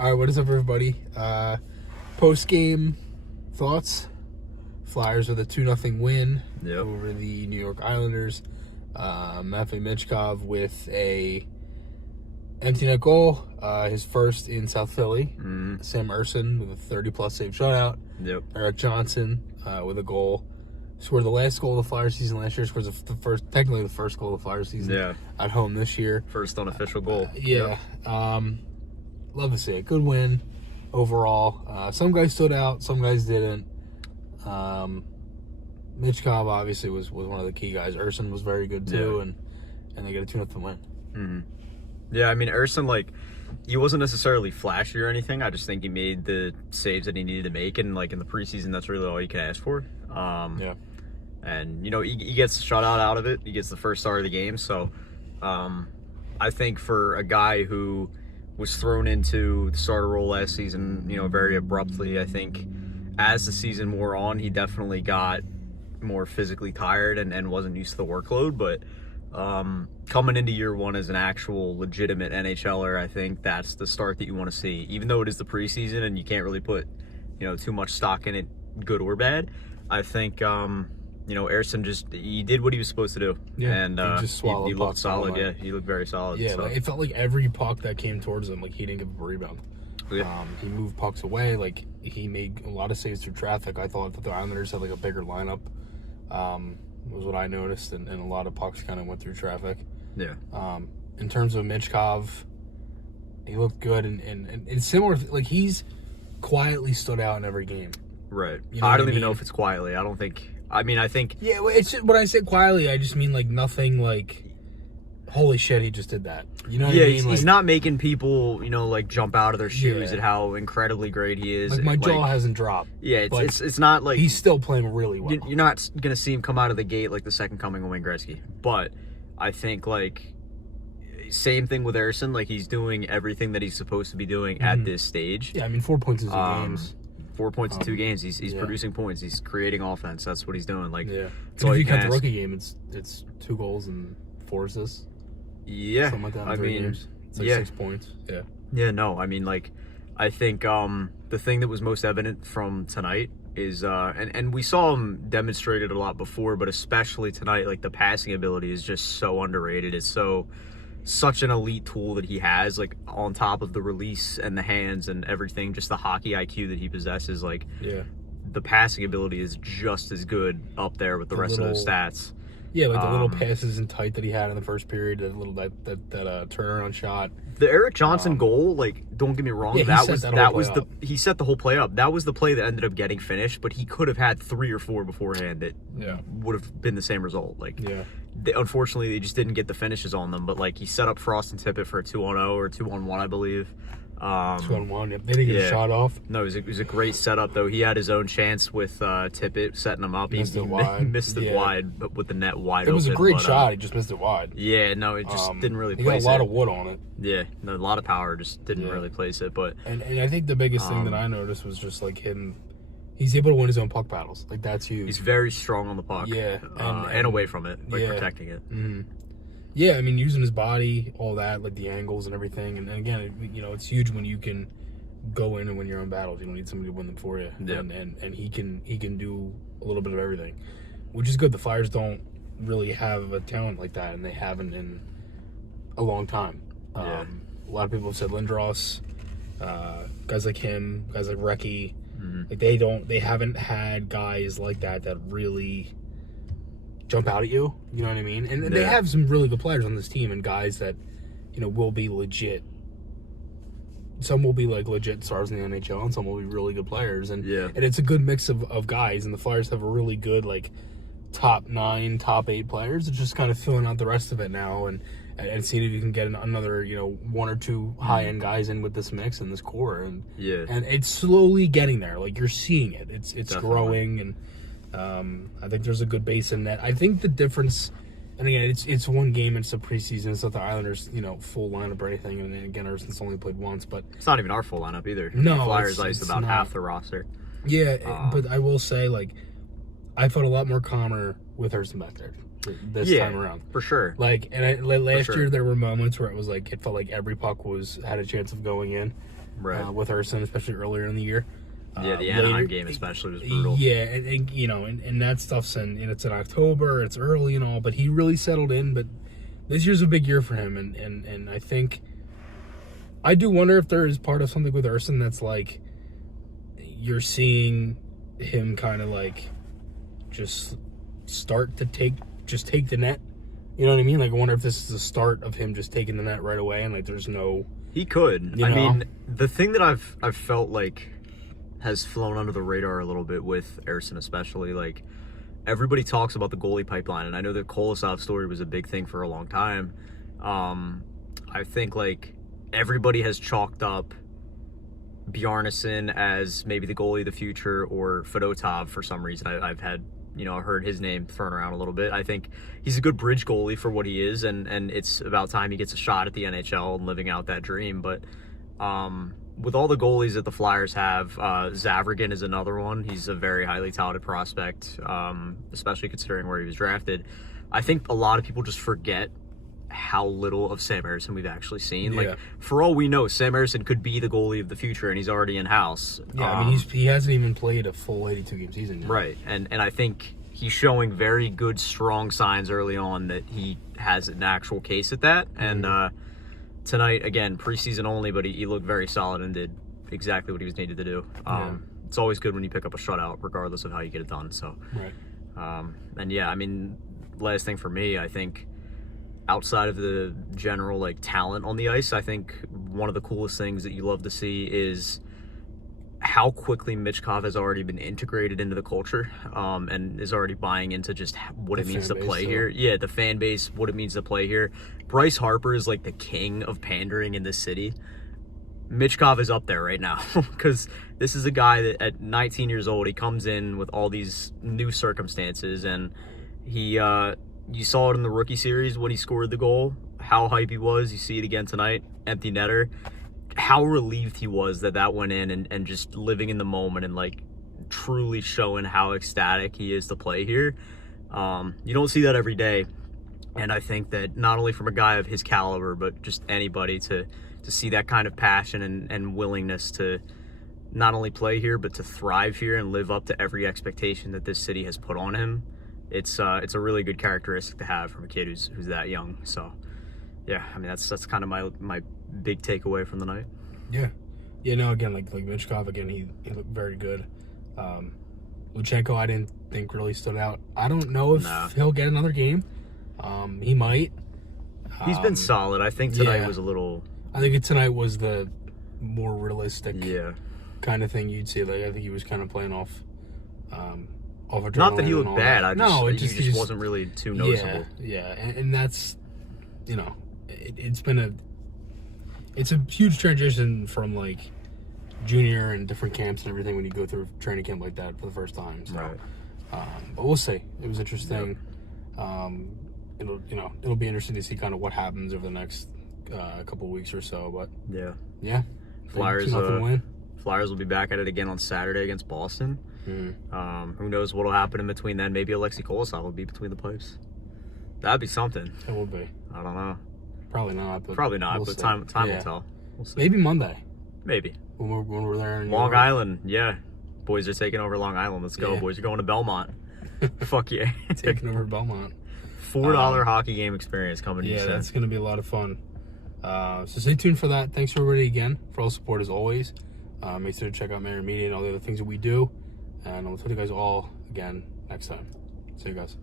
All right, what is up, everybody? Post-game thoughts. Flyers with a 2-0 win over the New York Islanders. Maher Michkov with a empty net goal, his first in South Philly. Sam Ersson with a 30-plus save shutout. Erik Johnson with a goal. Scored the last goal of the Flyers season last year. Scores technically the first goal of the Flyers season at home this year. First unofficial goal. Love to see it. Good win overall. Some guys stood out, some guys didn't. Michkov obviously was one of the key guys. Ersson was very good too, and they get a 2-0 win. Yeah, I mean, Ersson, he wasn't necessarily flashy or anything. I just think he made the saves that he needed to make, and in the preseason, that's really all you can ask for. And he gets the shutout out of it. He gets the first star of the game. So, I think for a guy who was thrown into the starter role last season, very abruptly, I think as the season wore on, he definitely got more physically tired and wasn't used to the workload. But coming into year one as an actual legitimate NHLer, I think that's the start that you want to see. Even though it is the preseason and you can't really put, too much stock in it, good or bad. I think, Ersson he did what he was supposed to do. And he just swallowed he looked solid. Yeah, he looked very solid. Yeah, so. It felt like every puck that came towards him, he didn't give up a rebound. He moved pucks away. He made a lot of saves through traffic. I thought that the Islanders had a bigger lineup. Was what I noticed, and a lot of pucks kind of went through traffic. In terms of Michkov, he looked good, and it's similar. He's quietly stood out in every game. Right. I don't even know if it's quietly. I don't think. I think. Yeah, it's when I say quietly, I just mean nothing holy shit, he just did that. You know what I mean? He's not making people, jump out of their shoes at how incredibly great he is. My jaw hasn't dropped. Yeah, it's not he's still playing really well. You're not going to see him come out of the gate like the second coming of Wayne Gretzky. But I think, same thing with Ersson. He's doing everything that he's supposed to be doing at this stage. Yeah, 4 points in 2 games. 4 points in 2 games. He's producing points. He's creating offense. That's what he's doing. So if you count the rookie game, it's 2 goals and 4 assists. Yeah, something like that in 3 games. It's 6 points. I think the thing that was most evident from tonight is and we saw him demonstrated a lot before, but especially tonight, the passing ability is just so underrated. It's such an elite tool that he has, on top of the release and the hands and everything, just the hockey IQ that he possesses. The passing ability is just as good up there with the rest of those stats. Yeah, the little passes in tight that he had in the first period, that turnaround shot. The Erik Johnson goal, don't get me wrong, he set the whole play up. That was the play that ended up getting finished, but he could have had 3 or 4 beforehand that would have been the same result. Unfortunately, they just didn't get the finishes on them, but he set up Frost and Tippett for a 2-on-0 or 2-on-1, I believe. 2-on-1, yep. They didn't get a shot off. No, it was a great setup, though. He had his own chance with Tippett setting him up. He missed it wide, but with the net wide open. It was a great shot. He just missed it wide. Yeah, no, it just didn't really place it. He got a lot of wood on it. Yeah, no, a lot of power, just didn't really place it. But and I think the biggest thing that I noticed was just him. He's able to win his own puck battles. That's huge. He's very strong on the puck. Yeah, and away from it, protecting it. Yeah, using his body, all that, the angles and everything. And again, it's huge when you can go in and win your own battles. You don't need somebody to win them for you. Yeah. And he can do a little bit of everything, which is good. The Flyers don't really have a talent like that, and they haven't in a long time. A lot of people have said Lindros, guys like him, guys like 𝐊𝐿𝐃𝐒. They haven't had guys like that really jump out at you. You know what I mean? And they have some really good players on this team, and guys that will be legit. Some will be legit stars in the NHL, and some will be really good players. And it's a good mix of guys. And the Flyers have a really good top 9, top 8 players. It's just kind of filling out the rest of it now, and seeing if you can get another 1 or 2 high end guys in with this mix and this core. And it's slowly getting there. You're seeing it. It's growing, and I think there's a good base in that. I think the difference. And again, it's 1 game. It's a preseason. It's not the Islanders, full lineup or anything. And then again, Ersson's only played once, but it's not even our full lineup either. No, the Flyers iced about half the roster. Yeah, but I will say, I felt a lot more calmer with Ersson back there this time around, for sure. Last year there were moments where it was it felt like every puck had a chance of going in, with 𝐅𝐿, especially earlier in the year. Yeah, the Anaheim game especially was brutal. Yeah, and you know, and that stuff's it's in October, it's early and all, but he really settled in. But this year's a big year for him, and I think I do wonder if there is part of something with 𝐅𝐿 that's like you're seeing him kind of like just start to take the net. You know what I mean? Like, I wonder if this is the start of him just taking the net right away, and like there's no. He could. You know? I mean, the thing that I've felt like has flown under the radar a little bit with 𝐅𝐿 especially, like, everybody talks about the goalie pipeline, and I know the Kolosov story was a big thing for a long time. I think, like, everybody has chalked up Bjarnason as maybe the goalie of the future, or Fedotov for some reason. I've had, you know, heard his name thrown around a little bit. I think he's a good bridge goalie for what he is, and it's about time he gets a shot at the NHL and living out that dream. But with all the goalies that the Flyers have, 𝐊𝐍𝐔𝐑 is another one. He's a very highly touted prospect, especially considering where he was drafted. I think a lot of people just forget how little of Sam Ersson we've actually seen. Yeah. Like, for all we know, Sam Ersson could be the goalie of the future, and he's already in-house. Yeah, I mean, he hasn't even played a full 82-game season yet. Right, and I think he's showing very good, strong signs early on that he has an actual case at that. And tonight, again, preseason only, but he looked very solid and did exactly what he was needed to do. It's always good when you pick up a shutout, regardless of how you get it done. So, right. And yeah, I mean, last thing for me, I think outside of the general like talent on the ice, I think one of the coolest things that you love to see is how quickly Michkov has already been integrated into the culture, and is already buying into just what it means to play here. Yeah, the fan base, what it means to play here. Bryce Harper is like the king of pandering in this city. Michkov is up there right now because this is a guy that at 19 years old, he comes in with all these new circumstances, and he, you saw it in the rookie series when he scored the goal, how hype he was. You see it again tonight, empty netter. How relieved he was that went in, and just living in the moment and like truly showing how ecstatic he is to play here. You don't see that every day. And I think that not only from a guy of his caliber, but just anybody to see that kind of passion and willingness to not only play here, but to thrive here and live up to every expectation that this city has put on him. It's a really good characteristic to have from a kid who's that young. So yeah, I mean, that's kind of my big takeaway from the night. Yeah, no, again, like Michkov, again, he looked very good. 𝐊𝐶enko, I didn't think really stood out. I don't know if he'll get another game. He might. He's been solid. I think tonight was a little. I think tonight was the more realistic kind of thing you'd see. Like, I think he was kind of playing off adrenaline. Not that he looked bad. He just wasn't really too noticeable. Yeah, and that's, you know, it's a huge transition from like junior and different camps and everything when you go through training camp like that for the first time. So, right. But we'll see. It was interesting. It'll be interesting to see kind of what happens over the next couple of weeks or so. But yeah, Flyers. Win. Flyers will be back at it again on Saturday against Boston. Who knows what'll happen in between then? Maybe 𝐷𝐿𝐿𝐂𝐂 Kolosov will be between the pipes. That'd be something. It would be. I don't know. Probably not. But but time will tell. We'll see. Maybe Monday. Maybe. When we're there in Long Island. Yeah. Boys are taking over Long Island. Let's go. Boys are going to Belmont. Fuck yeah. Taking over Belmont. $4 hockey game experience coming to you. Yeah, that's going to be a lot of fun. So stay tuned for that. Thanks for everybody again for all the support as always. Make sure to check out Maher Media and all the other things that we do. And I'll talk to you guys all again next time. See you guys.